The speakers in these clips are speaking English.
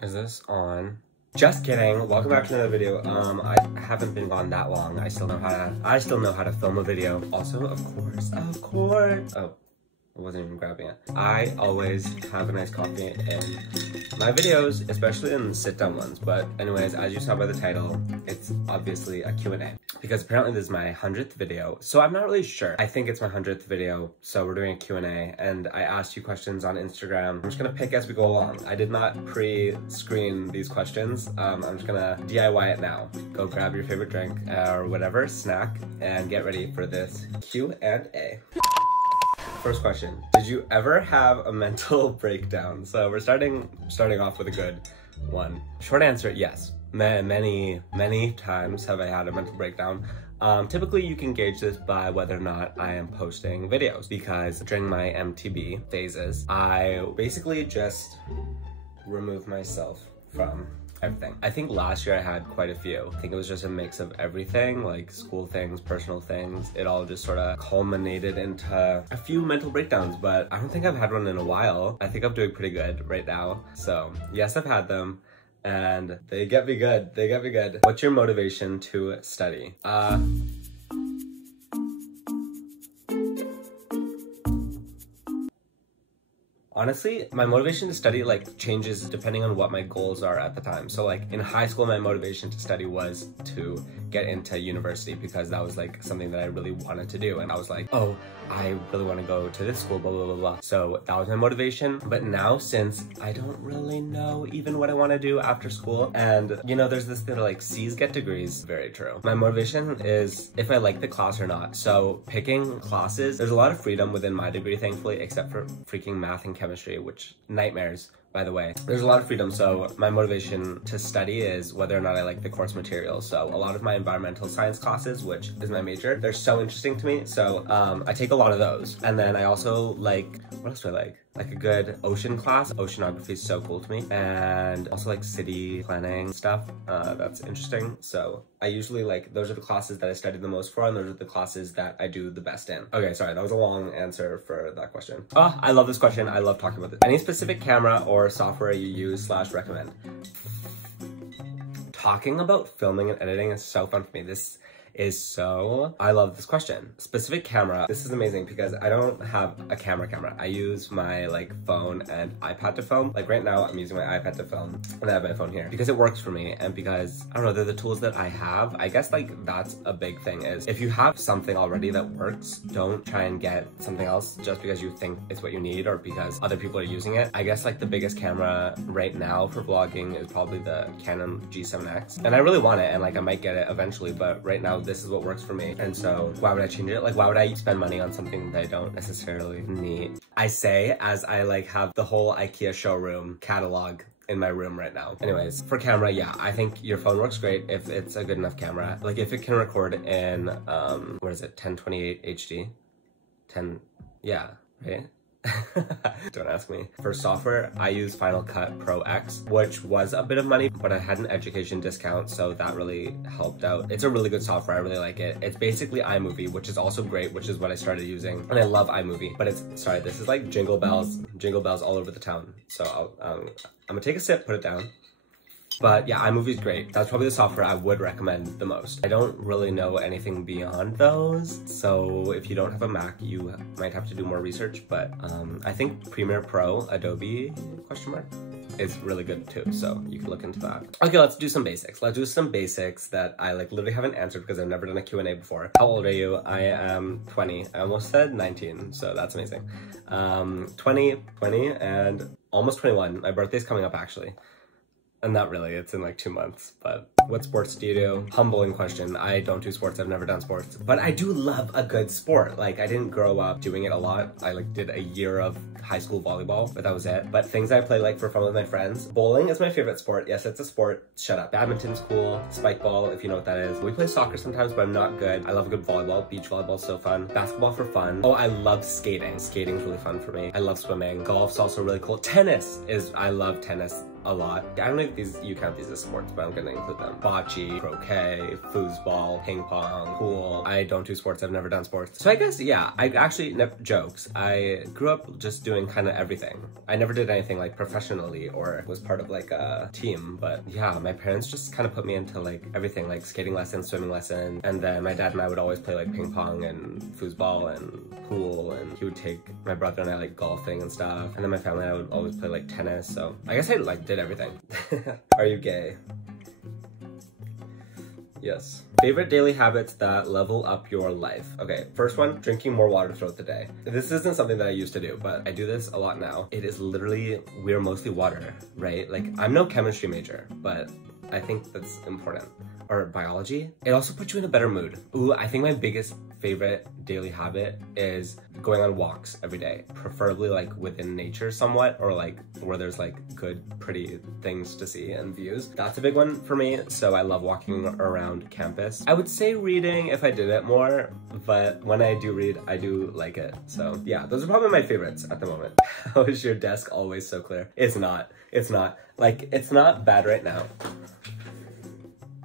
Is this on? Just kidding. Welcome back to another video. I haven't been gone that long. I still know how to film a video. Also, of course. Oh, I wasn't even grabbing it. I always have a nice coffee in my videos, especially in the sit-down ones. But anyways, as you saw by the title, it's obviously a Q&A. Because apparently this is my 100th video. So I'm not really sure. I think it's my 100th video. So we're doing a Q&A. And I asked you questions on Instagram. I'm just gonna pick as we go along. I did not pre-screen these questions. I'm just gonna DIY it now. Go grab your favorite drink or whatever, snack, and get ready for this Q&A. First question, did you ever have a mental breakdown? So we're starting off with a good one. Short answer, yes. Many times have I had a mental breakdown. Typically you can gauge this by whether or not I am posting videos, because during my MTB phases, I basically just remove myself from everything. I think last year I had quite a few. I think it was just a mix of everything, like school things, personal things. It all just sort of culminated into a few mental breakdowns, but I don't think I've had one in a while. I think I'm doing pretty good right now. So yes, I've had them and they get me good. They get me good. What's your motivation to study? Honestly, my motivation to study like changes depending on what my goals are at the time. So like in high school, my motivation to study was to get into university because that was like something that I really wanted to do. And I was like, oh, I really want to go to this school, blah, blah, blah, blah. So that was my motivation. But now, since I don't really know even what I want to do after school, and you know, there's this thing like C's get degrees. Very true. My motivation is if I like the class or not. So picking classes, there's a lot of freedom within my degree, thankfully, except for freaking math and chemistry, which nightmares. By the way, there's a lot of freedom. So my motivation to study is whether or not I like the course material. So a lot of my environmental science classes, which is my major, they're so interesting to me. So I take a lot of those. And then I also like, what else do I like? Like a good ocean class. Oceanography is so cool to me. And also like city planning stuff. That's interesting. So I usually like, those are the classes that I study the most for, and those are the classes that I do the best in. Okay, sorry, that was a long answer for that question. Oh, I love this question. I love talking about this. Any specific camera or software you use / recommend? Talking about filming and editing is so fun for me. I love this question. Specific camera. This is amazing because I don't have a camera. I use my like phone and iPad to film. Like right now I'm using my iPad to film and I have my phone here because it works for me, and because I don't know, they're the tools that I have. I guess like that's a big thing, is if you have something already that works, don't try and get something else just because you think it's what you need or because other people are using it. I guess like the biggest camera right now for vlogging is probably the Canon G7X, and I really want it and like I might get it eventually, but right now this is what works for me. And so why would I change it? Like why would I spend money on something that I don't necessarily need? I say as I like have the whole IKEA showroom catalog in my room right now. Anyways, for camera, yeah, I think your phone works great if it's a good enough camera. Like if it can record in, what is it, 1028 HD? Yeah, right? Don't ask me. For software, I use Final Cut Pro X, which was a bit of money, but I had an education discount, so that really helped out. It's a really good software. I really like it. It's basically iMovie, which is also great, which is what I started using, and I love iMovie. But it's, sorry, this is like jingle bells all over the town. So I'm gonna take a sip, put it down. But yeah, iMovie is great. That's probably the software I would recommend the most. I don't really know anything beyond those, so if you don't have a Mac, you might have to do more research, but I think Premiere Pro, Adobe, is really good too, so you can look into that. Okay, let's do some basics. Let's do some basics that I like literally haven't answered because I've never done a Q&A before. How old are you? I am 20. I almost said 19, so that's amazing. 20, and almost 21. My birthday's coming up actually. And not really, it's in like 2 months, but what sports do you do? Humbling question. I don't do sports, I've never done sports, but I do love a good sport. Like I didn't grow up doing it a lot. I like did a year of high school volleyball, but that was it. But things I play like for fun with my friends. Bowling is my favorite sport. Yes, it's a sport. Shut up. Badminton's cool. Spike ball, if you know what that is. We play soccer sometimes, but I'm not good. I love a good volleyball. Beach volleyball is so fun. Basketball for fun. Oh, I love skating. Skating's really fun for me. I love swimming. Golf's also really cool. Tennis is, I love tennis. a lot. I don't know if you count these as sports, but I'm gonna include them. Bocce, croquet, foosball, ping pong, pool. I don't do sports, I've never done sports. So I guess, yeah, I actually, jokes. I grew up just doing kind of everything. I never did anything like professionally or was part of like a team, but yeah, my parents just kind of put me into like everything, like skating lessons, swimming lessons, and then my dad and I would always play like ping pong and foosball and pool, and he would take my brother and I like golfing and stuff, and then my family and I would always play like tennis, so I guess I like did everything. Are you gay? Yes. Favorite daily habits that level up your life. Okay, first one, drinking more water throughout the day. This isn't something that I used to do, but I do this a lot now. It is literally, we're mostly water, right? Like, I'm no chemistry major, but I think that's important. Or biology. It also puts you in a better mood. Ooh, I think my biggest favorite daily habit is going on walks every day, preferably like within nature somewhat, or like where there's like good, pretty things to see and views. That's a big one for me, so I love walking around campus. I would say reading if I did it more, but when I do read, I do like it. So yeah, those are probably my favorites at the moment. How is your desk always so clear? It's not. Like, it's not bad right now.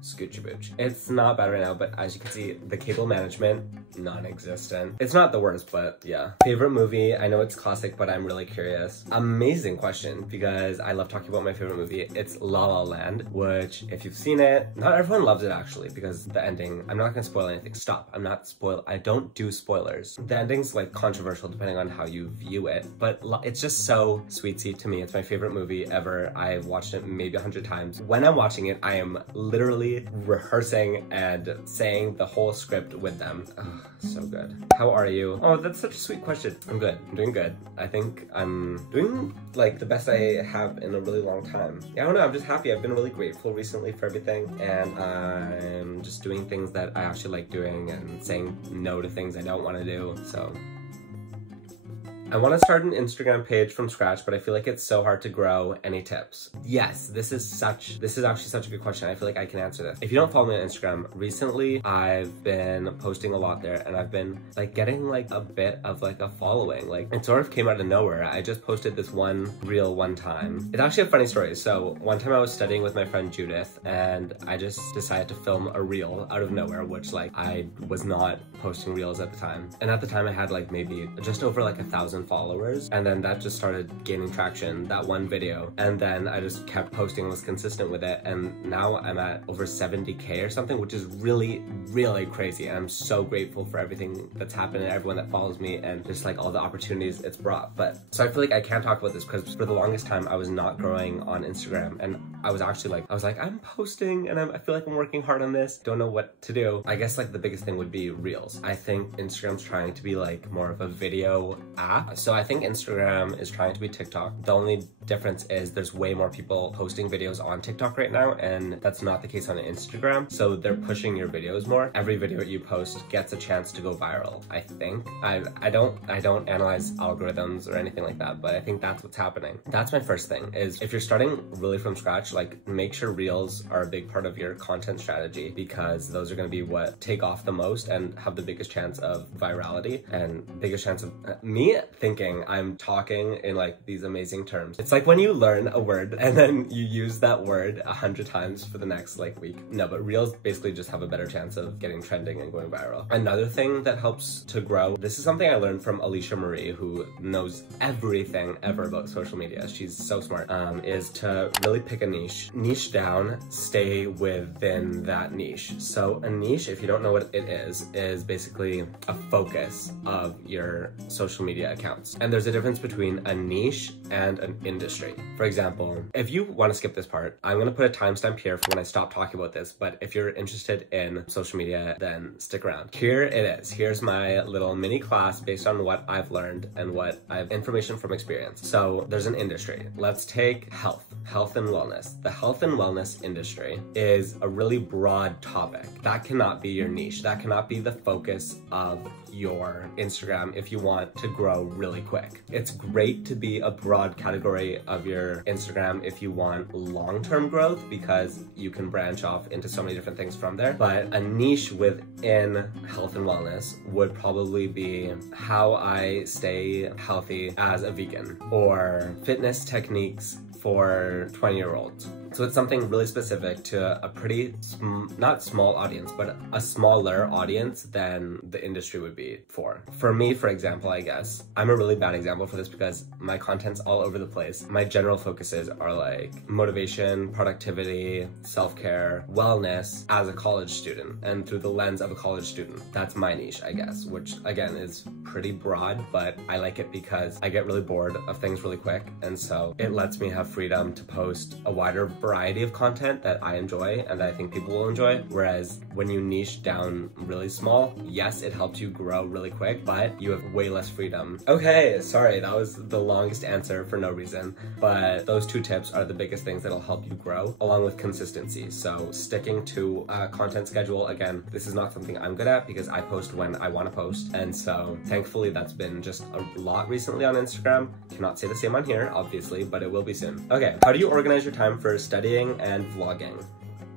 Scoochie booch. It's not bad right now, but as you can see, the cable management, non-existent. It's not the worst, but yeah. Favorite movie? I know it's classic, but I'm really curious. Amazing question, because I love talking about my favorite movie. It's La La Land, which if you've seen it, not everyone loves it actually, because the ending, I'm not gonna spoil anything. Stop, I don't do spoilers. The ending's like controversial depending on how you view it, but it's just so sweetsy to me. It's my favorite movie ever. I've watched it maybe 100 times. When I'm watching it, I am literally rehearsing and saying the whole script with them. Oh, so good. How are you? Oh, that's such a sweet question. I'm good. I'm doing good. I think I'm doing like the best I have in a really long time. Yeah, I don't know. I'm just happy. I've been really grateful recently for everything, and I'm just doing things that I actually like doing and saying no to things I don't want to do. So I want to start an Instagram page from scratch, but I feel like it's so hard to grow. Any tips? Yes, this is actually such a good question. I feel like I can answer this. If you don't follow me on Instagram, recently I've been posting a lot there, and I've been like getting like a bit of like a following. Like, it sort of came out of nowhere. I just posted this one reel one time. It's actually a funny story. So one time I was studying with my friend Judith, and I just decided to film a reel out of nowhere, which like I was not posting reels at the time. And at the time I had like maybe just over like 1,000 followers, and then that just started gaining traction, that one video, and then I just kept posting, was consistent with it, and now I'm at over 70K or something, which is really crazy, and I'm so grateful for everything that's happened and everyone that follows me and just like all the opportunities it's brought. But so I feel like I can't talk about this because for the longest time I was not growing on Instagram, and I was like I'm posting and I feel like I'm working hard on this, don't know what to do. I guess like the biggest thing would be reels. I think Instagram's trying to be like more of a video app. So I think Instagram is trying to be TikTok. The only difference is there's way more people posting videos on TikTok right now, and that's not the case on Instagram. So they're pushing your videos more. Every video you post gets a chance to go viral, I think. I don't analyze algorithms or anything like that, but I think that's what's happening. That's my first thing, is if you're starting really from scratch, like make sure reels are a big part of your content strategy, because those are going to be what take off the most and have the biggest chance of virality and biggest chance of me thinking I'm talking in like these amazing terms. It's like when you learn a word and then you use that word 100 times for the next like week. No, but reels basically just have a better chance of getting trending and going viral. Another thing that helps to grow, this is something I learned from Alicia Marie, who knows everything ever about social media. She's so smart, is to really pick a niche down, stay within that niche. So a niche, if you don't know what it is basically a focus of your social media accounts. And there's a difference between a niche and an industry. For example, if you want to skip this part, I'm going to put a timestamp here for when I stop talking about this, but if you're interested in social media, then stick around. Here it is. Here's my little mini class based on what I've learned and what I have information from experience. So there's an industry. Let's take health and wellness. The health and wellness industry is a really broad topic. That cannot be your niche. That cannot be the focus of your Instagram if you want to grow really quick. It's great to be a broad category of your Instagram if you want long-term growth, because you can branch off into so many different things from there. But a niche within health and wellness would probably be how I stay healthy as a vegan, or fitness techniques for 20-year-olds. So it's something really specific to a pretty, not small audience, but a smaller audience than the industry would be for. For me, for example, I guess, I'm a really bad example for this because my content's all over the place. My general focuses are like motivation, productivity, self-care, wellness as a college student and through the lens of a college student. That's my niche, I guess, which again is pretty broad, but I like it because I get really bored of things really quick. And so it lets me have freedom to post a wider variety of content that I enjoy and that I think people will enjoy. Whereas when you niche down really small, yes, it helps you grow really quick, but you have way less freedom. Okay, sorry, that was the longest answer for no reason, but those 2 tips are the biggest things that'll help you grow, along with consistency. So sticking to a content schedule, again, this is not something I'm good at because I post when I want to post. And so thankfully that's been just a lot recently on Instagram. Cannot say the same on here, obviously, but it will be soon. Okay, how do you organize your time for studying and vlogging?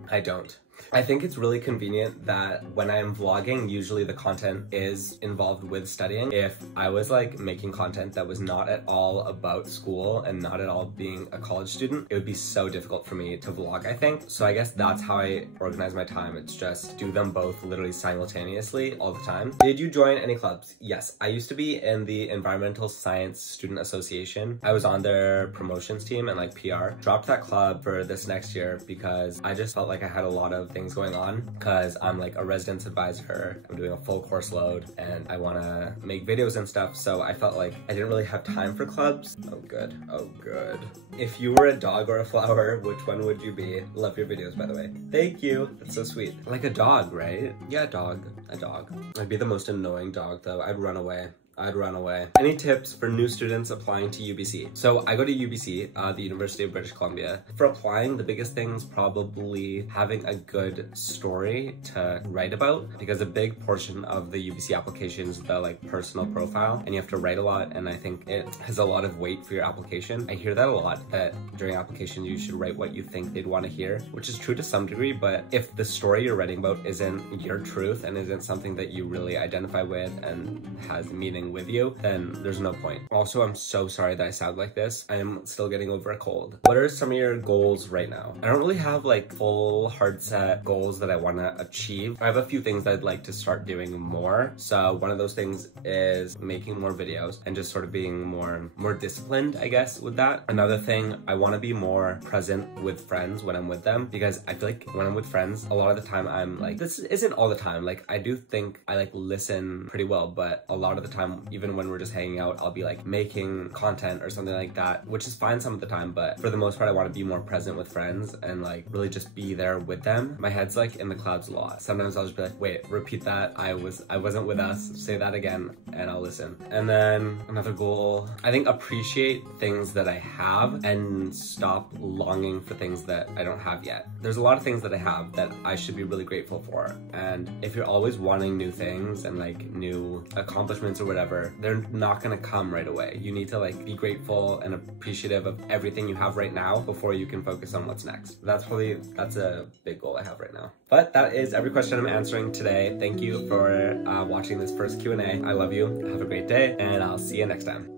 I don't. I think it's really convenient that when I'm vlogging, usually the content is involved with studying. If I was like making content that was not at all about school and not at all being a college student, it would be so difficult for me to vlog, I think. So I guess that's how I organize my time. It's just do them both literally simultaneously all the time. Did you join any clubs? Yes, I used to be in the Environmental Science Student Association. I was on their promotions team and like PR. Dropped that club for this next year because I just felt like I had a lot of things going on because I'm like a residence advisor, I'm doing a full course load, and I want to make videos and stuff, so I felt like I didn't really have time for clubs. Oh good, oh good. If you were a dog or a flower, which one would you be? Love your videos, by the way. Thank you, that's so sweet. Like a dog, right? Yeah, a dog. I'd be the most annoying dog though. I'd run away. Any tips for new students applying to UBC? So I go to UBC, the University of British Columbia. For applying, the biggest thing's probably having a good story to write about, because a big portion of the UBC application is the like personal profile, and you have to write a lot, and I think it has a lot of weight for your application. I hear that a lot, that during application you should write what you think they'd want to hear, which is true to some degree, but if the story you're writing about isn't your truth and isn't something that you really identify with and has meaning with you, then there's no point. Also, I'm so sorry that I sound like this. I am still getting over a cold. What are some of your goals right now? I don't really have like full hard set goals that I want to achieve. I have a few things that I'd like to start doing more. So one of those things is making more videos and just sort of being more disciplined, I guess, with that. Another thing, I want to be more present with friends when I'm with them, because I feel like when I'm with friends, a lot of the time I'm like, this isn't all the time. Like I do think I like listen pretty well, but a lot of the time, even when we're just hanging out, I'll be like making content or something like that, which is fine some of the time, but for the most part, I want to be more present with friends and like really just be there with them. My head's like in the clouds a lot. Sometimes I'll just be like, wait, repeat that. I wasn't with us. Say that again, and I'll listen. And then another goal, I think appreciate things that I have and stop longing for things that I don't have yet. There's a lot of things that I have that I should be really grateful for. And if you're always wanting new things and like new accomplishments or whatever, they're not gonna come right away. You need to like be grateful and appreciative of everything you have right now before you can focus on what's next. That's a big goal I have right now. But that is every question I'm answering today. Thank you for watching this first Q&A. I love you. Have a great day, and I'll see you next time.